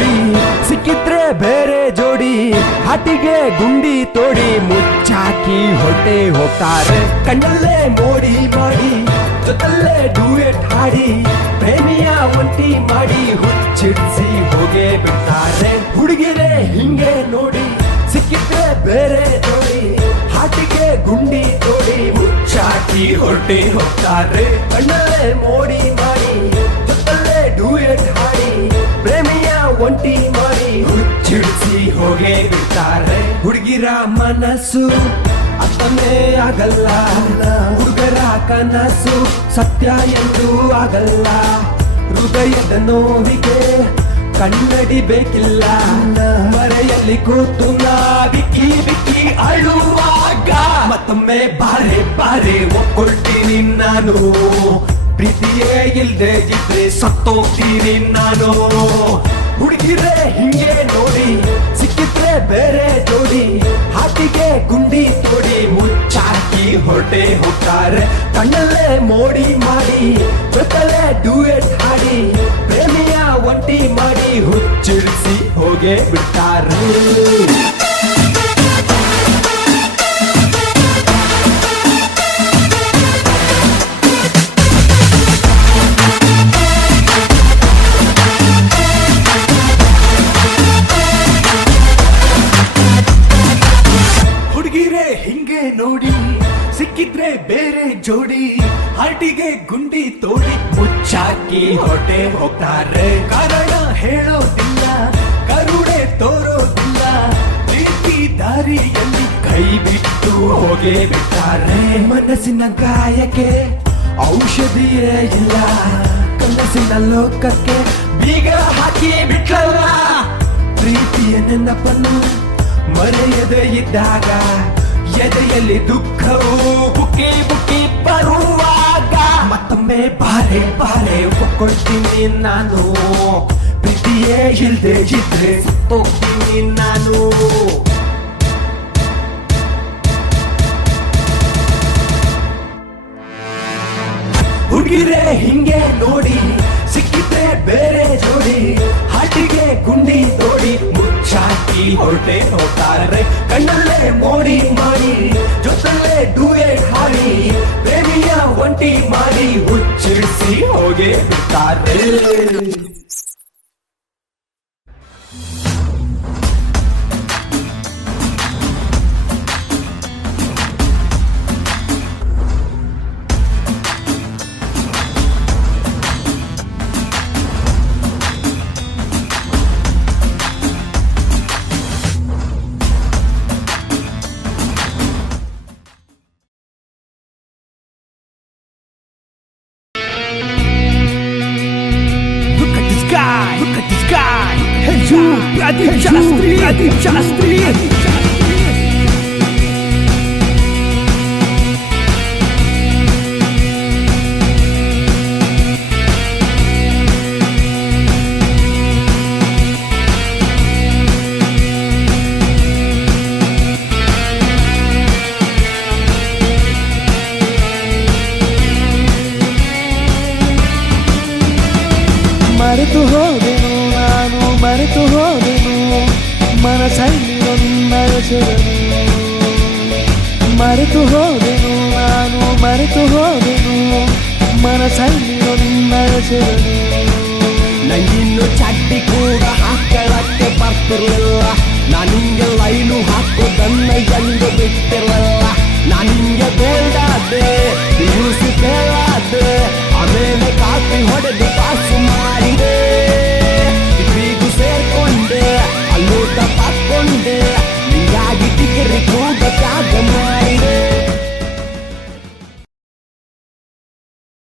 ನೋಡಿ ಸಿಕ್ಕಿದ್ರೆ ಬೇರೆ ಜೋಡಿ ಹಾಟಿಗೆ ಗುಂಡಿ ತೋಡಿ ಮುಚ್ಚಾಕಿ ಹೊಟ್ಟೆ ಹೋಗ್ತಾರೆ ಕಣ್ಣಲ್ಲೇ ಮೋಡಿ ಮಾಡಿ ಜೊತಲ್ಲೇ ಡೂಯೆಟ್ ಹಾಡಿ ಪ್ರೇಮಿಯ ಒಂಟಿ ಮಾಡಿ ಹುಚ್ಚಿಡ್ಸಿ ಹೋಗೇ ಬಿಡ್ತಾರೆ ಹುಡುಗಿರೇ ಹಿಂಗೆ ನೋಡಿ ಸಿಕ್ಕಿದ್ರೆ ಬೇರೆ ಜೋಡಿ ಹಾಟಿಗೆ ಗುಂಡಿ ತೋಡಿ ಮುಚ್ಚಾಕಿ ಹೊರಟೆ ಹೋಗ್ತಾರೆ ಕಣ್ಣಲ್ಲೇ ಮೋಡಿ ಮಾಡಿ ಜೊತಲ್ಲೇ ಡೂಯೆಟ್ ಹಾಡಿ ಪ್ರೇಮಿಯ ಒಂಟಿ ಮಾಡಿ ಹುಚ್ಚಿಡಿಸಿ ಹೋಗೇ ಬಿಡ್ತಾರೆ ಹುಡುಗಿರ ಮನಸ್ಸು ಅರ್ಥನೇ ಆಗಲ್ಲ ಹುಡುಗರ ಕನಸು ಸತ್ಯ ಎಂದು ಆಗಲ್ಲ ಹೃದಯದ ನೋವಿಗೆ ಕನ್ನಡಿ ಬೇಕಿಲ್ಲ ಮರೆಯಲ್ಲಿ ಕೂತು ನಾ ಬಿಕ್ಕಿ ಬಿಕ್ಕಿ ಅಳುವಾಗ ಮತ್ತೊಮ್ಮೆ ಬಾರೆ ಬಾರೆ ಒಪ್ಕೊಳ್ತೀನಿ ನಾನು ಪ್ರೀತಿಯೇ ಇಲ್ದೆ ಇದ್ರೆ ಸತ್ತೋಗ್ತೀನಿ ನಾನು ಹುಡುಗಿರೇ ಹಿಂಗೆ ನೋಡಿ ಸಿಕ್ಕಿದ್ರೆ ಬೇರೆ ಜೋಡಿ ಹಾಟಿಗೆ ಗುಂಡಿ ತೋಡಿ ಮುಚ್ಚಾಕಿ ಹೊರಟೆ ಹೋಗ್ತಾರೆ ಕಣ್ಣಲ್ಲೇ ಮೋಡಿ ಮಾಡಿ ಜೊತಲ್ಲೇ ಡೂಯೆಟ್ ಹಾಡಿ ಪ್ರೇಮಿಯ ಒಂಟಿ ಮಾಡಿ ಹುಚ್ಚಿಡಿಸಿ ಹೋಗೇ ಬಿಡ್ತಾರೆ ನೋಡಿ ಸಿಕ್ಕಿದ್ರೆ ಬೇರೆ ಜೋಡಿ ಹಾಟಿಗೆ ಗುಂಡಿ ತೋಡಿ ಮುಚ್ಚಾಕಿ ಹೊಟ್ಟೆ ಹೋಗ್ತಾರೆ ಕಾರಣ ಹೇಳೋದಿಲ್ಲ ಕರುಣೆ ತೋರೋದಿಲ್ಲ ಪ್ರೀತಿ ದಾರಿಯಲ್ಲಿ ಕೈ ಬಿಟ್ಟು ಹೋಗೇ ಬಿಡ್ತಾರೆ ಮನಸ್ಸಿನ ಗಾಯಕ್ಕೆ ಔಷಧಿಯೇ ಇಲ್ಲ ಕನಸಿನ ಲೋಕಕ್ಕೆ ಬೀಗ ಹಾಕಿ ಬಿಟ್ಲಲ್ಲ ಪ್ರೀತಿಯ ನೆನಪನ್ನು ಮರೆಯದೇ ಇದ್ದಾಗ ಎದೆಯಲ್ಲಿ ದುಃಖವು ಬುಕ್ಕಿ ಬುಕ್ಕಿ ಬರುವಾಗ ಮತ್ತೊಮ್ಮೆ ಬಾರೆ ಬಾರೆ ಒಪ್ಕೊಳ್ತೀನಿ ನಾನು ಪ್ರೀತಿಯೇ ಇಲ್ದೆ ಇದ್ರೆ ಸತ್ತೋಗ್ತೀನಿ ನಾನು ಹುಡುಗಿರೇ ಹಿಂಗೆ ನೋಡಿ ಸಿಕ್ಕಿದ್ರೆ ಬೇರೆ ಜೋಡಿ ಹಾಟಿಗೆ ಗುಂಡಿ ತೋಡಿ ಮುಚ್ಚಾಕಿ ಹೊರಟೆ ಹೋಗ್ತಾರೆ ಕಣ್ಣಲ್ಲೇ ಮೋಡಿ ಮಾಡಿ ಜೊತಲ್ಲೇ ಡೂಯೆಟ್ ಹಾಡಿ ಪ್ರೇಮಿಯ ಒಂಟಿ ಮಾಡಿ ಹುಚ್ಚಿಡಿಸಿ ಹೋಗೇ ಬಿಡ್ತಾರೆ Look at this guy. Hey you, Pradeep Shastri. ಮರೆತು ಹೋದೆನು ನಾನು ಮರೆತು ಹೋದೆನು ಮನಸ್ಸಲ್ಲಿರೋ ನಿನ್ನ ಹೆಸರನು ಮರೆತು ಹೋದೆನು ನಾನು ಮರೆತು ಹೋದೆನು ಮನಸ್ಸಲ್ಲಿರೋ ನಿನ್ನ ಹೆಸರನು ನಂಗಿನ್ನು ಚಡ್ಡಿ ಕೂಡ ಹಾಕೊಳ್ಳಕ್ಕೆ ಬರ್ತಿರ್ಲಿಲ್ಲ ನಾನಿಂಗೆ ಲೈನು ಹಾಕೋದನ್ನ ಎಂದು ಬಿಟ್ಟಿರಲ್ಲ ನಾನಿಂಗೆ ಬೇಡಾದೆ ಮ್ಯೂಸಿಕ್ ಹೇಳಾದೆ ಆಮೇಲೆ ಕಾಫಿ ಹೊಡೆದು ಪಾಸ್